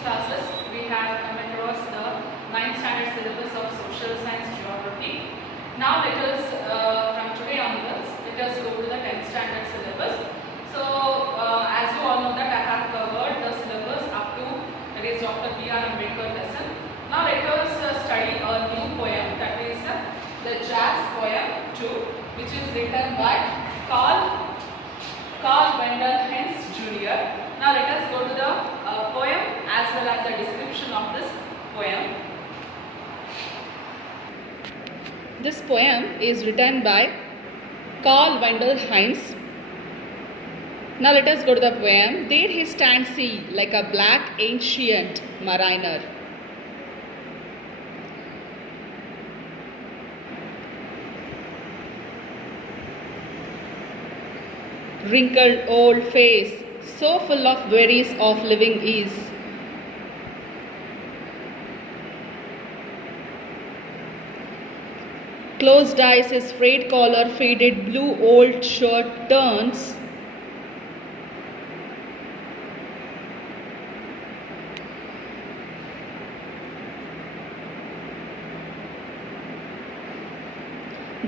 classes, we have come across the 9th standard syllabus of social science geography. Now let us, from today onwards, let us go to the 10th standard syllabus. So, as you all know that I have covered the syllabus up to, that is Dr. B.R. Ambedkar lesson. Now let us study a new poem, that is the Jazz Poem 2, which is written by Carl Wendell Hens Jr. Now let us go to the poem as well as the description of this poem. This poem is written by Carl Wendell Hens. Now let us go to the poem. There he stands he like a black ancient mariner. Wrinkled old face, so full of worries of living ease. Closed eyes, his frayed collar, faded blue old shirt turns.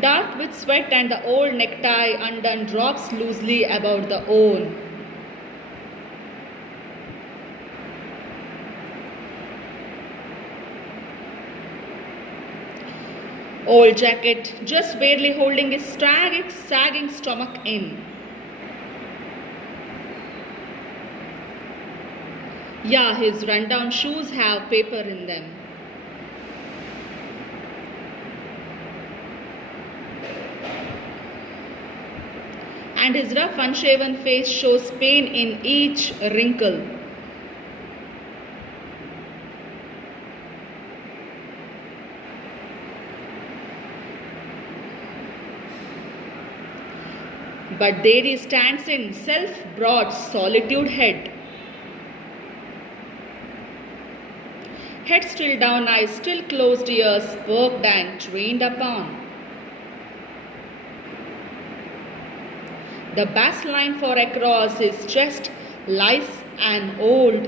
Dark with sweat and the old necktie undone drops loosely about the own. Old jacket just barely holding his sagging stomach in. Yeah, his rundown shoes have paper in them. And his rough, unshaven face shows pain in each wrinkle. But there he stands in self-brought solitude head. Head still down, eyes still closed, ears worked and trained upon. The bass line for across his chest lies an old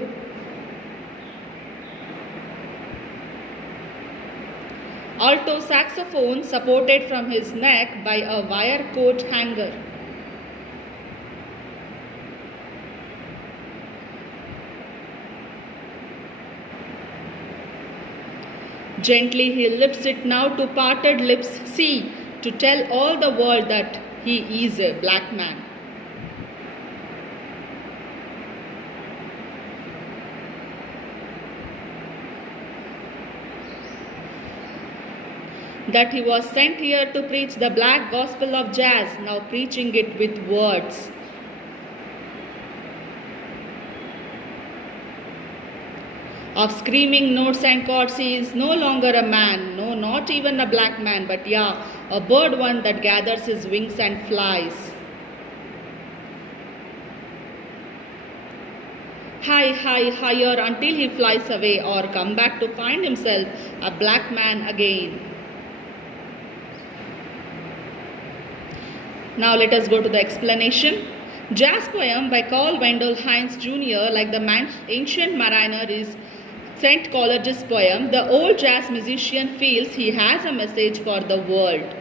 alto saxophone supported from his neck by a wire coat hanger. Gently he lifts it now to parted lips, see, to tell all the world that he is a black man. That he was sent here to preach the black gospel of jazz, now preaching it with words. Of screaming notes and chords, he is no longer a man, no, not even a black man, but yeah, a bird one that gathers his wings and flies. High, high, higher until he flies away or come back to find himself a black man again. Now let us go to the explanation. Jazz poem by Carl Wendell Hens Jr. like the ancient mariner is St. Coleridge's poem. The old jazz musician feels he has a message for the world.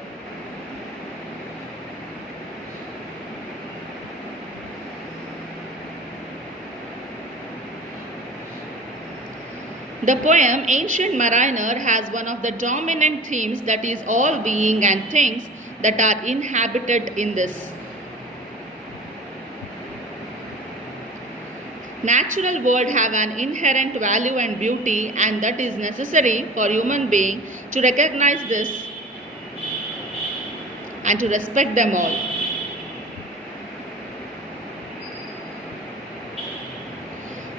The poem Ancient Mariner has one of the dominant themes, that is all being and things that are inhabited in this natural world have an inherent value and beauty, and that is necessary for human being to recognize this and to respect them all.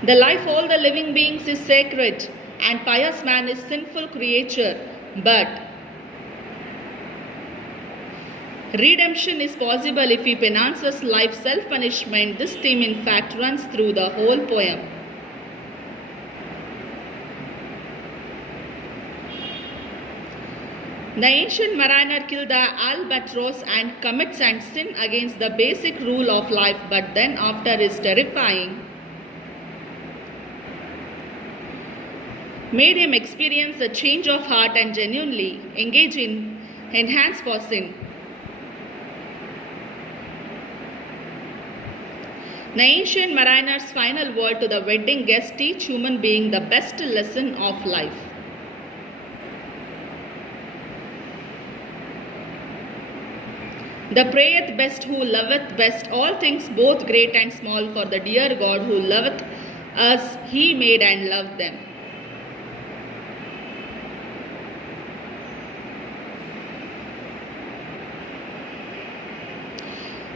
The life of all the living beings is sacred, and pious man is sinful creature, but redemption is possible if he pronounces life self-punishment. This theme in fact runs through the whole poem. The ancient mariner killed the albatross and commits and sin against the basic rule of life, but then after his terrifying made him experience a change of heart and genuinely engage in enhance for sin. The ancient mariner's final word to the wedding guest teach human being the best lesson of life. The prayeth best who loveth best all things both great and small, for the dear God who loveth us he made and loved them.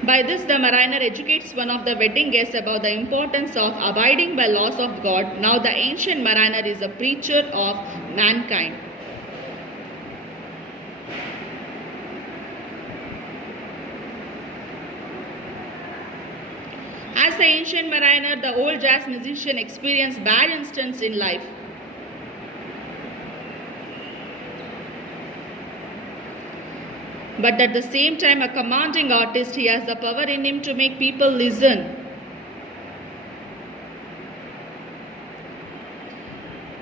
By this the mariner educates one of the wedding guests about the importance of abiding by laws of God. Now the ancient mariner is a preacher of mankind. As the ancient mariner, the old jazz musician experienced bad instants in life. But at the same time, a commanding artist, he has the power in him to make people listen.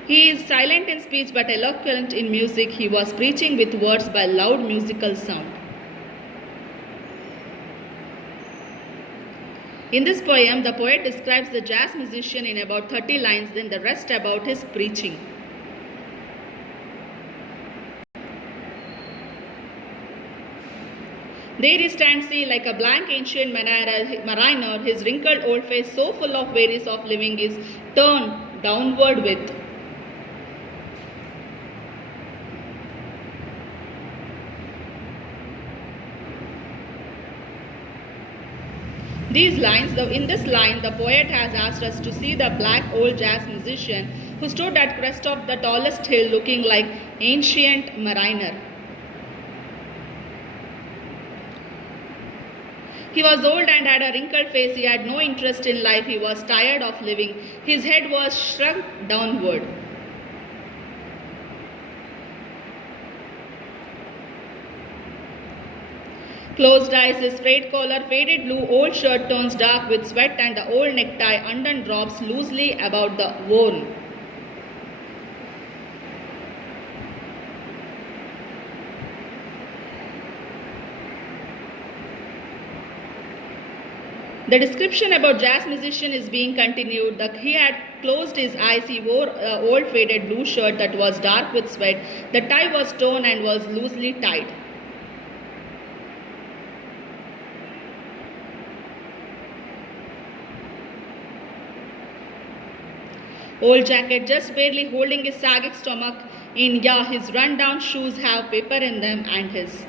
He is silent in speech but eloquent in music. He was preaching with words by loud musical sound. In this poem, the poet describes the jazz musician in about 30 lines, then the rest about his preaching. There he stands, see, like a blank ancient mariner, his wrinkled old face so full of wearies of living is turned downward with. These lines, in this line, the poet has asked us to see the black old jazz musician who stood at crest of the tallest hill looking like ancient mariner. He was old and had a wrinkled face. He had no interest in life. He was tired of living. His head was shrunk downward. Closed eyes, his frayed collar, faded blue, old shirt turns dark with sweat, and the old necktie undone drops loosely about the worn. The description about jazz musician is being continued. He had closed his eyes. He wore an old faded blue shirt that was dark with sweat. The tie was torn and was loosely tied. Old jacket just barely holding his sagging stomach in. Yeah, his run-down shoes have paper in them, and his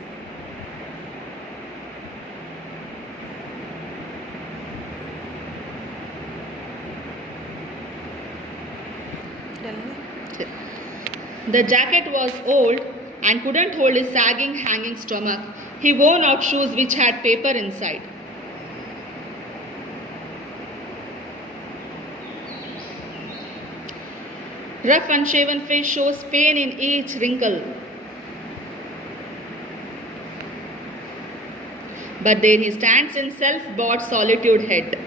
the jacket was old and couldn't hold his sagging, hanging stomach. He wore out shoes which had paper inside. Rough unshaven face shows pain in each wrinkle. But there he stands in self-bought solitude head.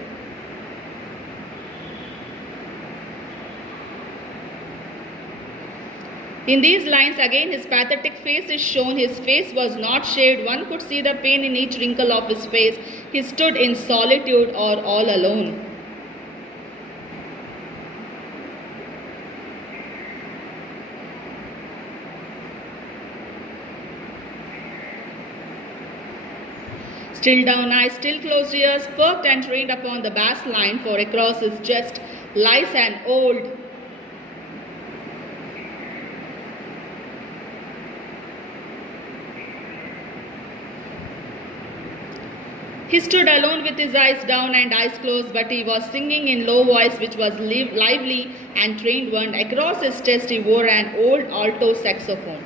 In these lines again his pathetic face is shown. His face was not shaved. One could see the pain in each wrinkle of his face. He stood in solitude or all alone. Still down eyes, still closed ears, perked and trained upon the bass line, for across his chest lies an old He stood alone with his eyes down and eyes closed, but he was singing in low voice which was lively and trained one. Across his chest he wore an old alto saxophone.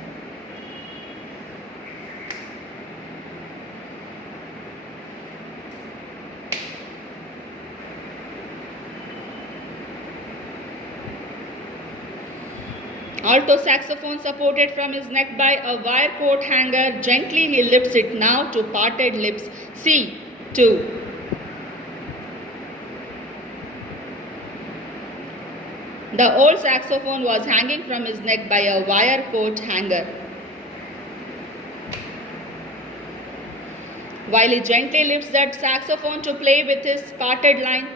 Alto saxophone supported from his neck by a wire coat hanger. Gently he lifts it now to parted lips. See, two. The old saxophone was hanging from his neck by a wire coat hanger. While he gently lifts that saxophone to play with his parted line,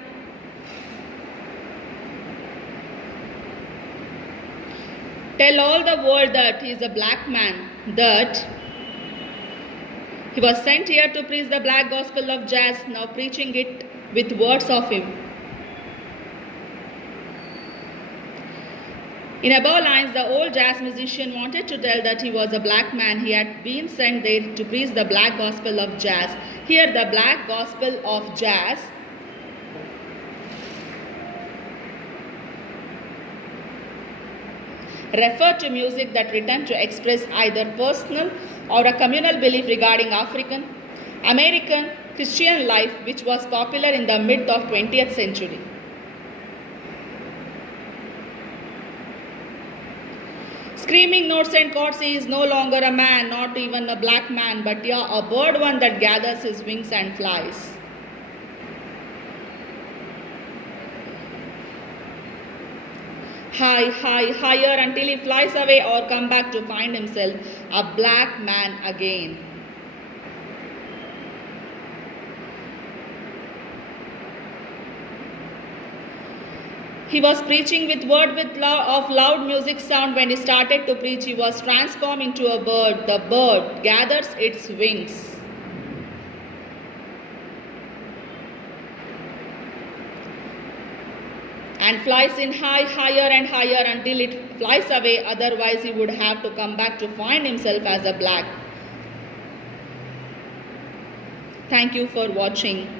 tell all the world that he is a black man, that he was sent here to preach the black gospel of jazz, now preaching it with words of him. In above lines, the old jazz musician wanted to tell that he was a black man. He had been sent there to preach the black gospel of jazz. Here, the black gospel of jazz refer to music that returned to express either personal or a communal belief regarding African American Christian life, which was popular in the mid of 20th century. Screaming notes and chords, he is no longer a man, not even a black man, but a bird one that gathers his wings and flies. High, high, higher until he flies away or come back to find himself a black man again. He was preaching with word of loud music sound. When he started to preach, he was transformed into a bird. The bird gathers its wings and flies in high, higher and higher until it flies away. Otherwise, he would have to come back to find himself as a black. Thank you for watching.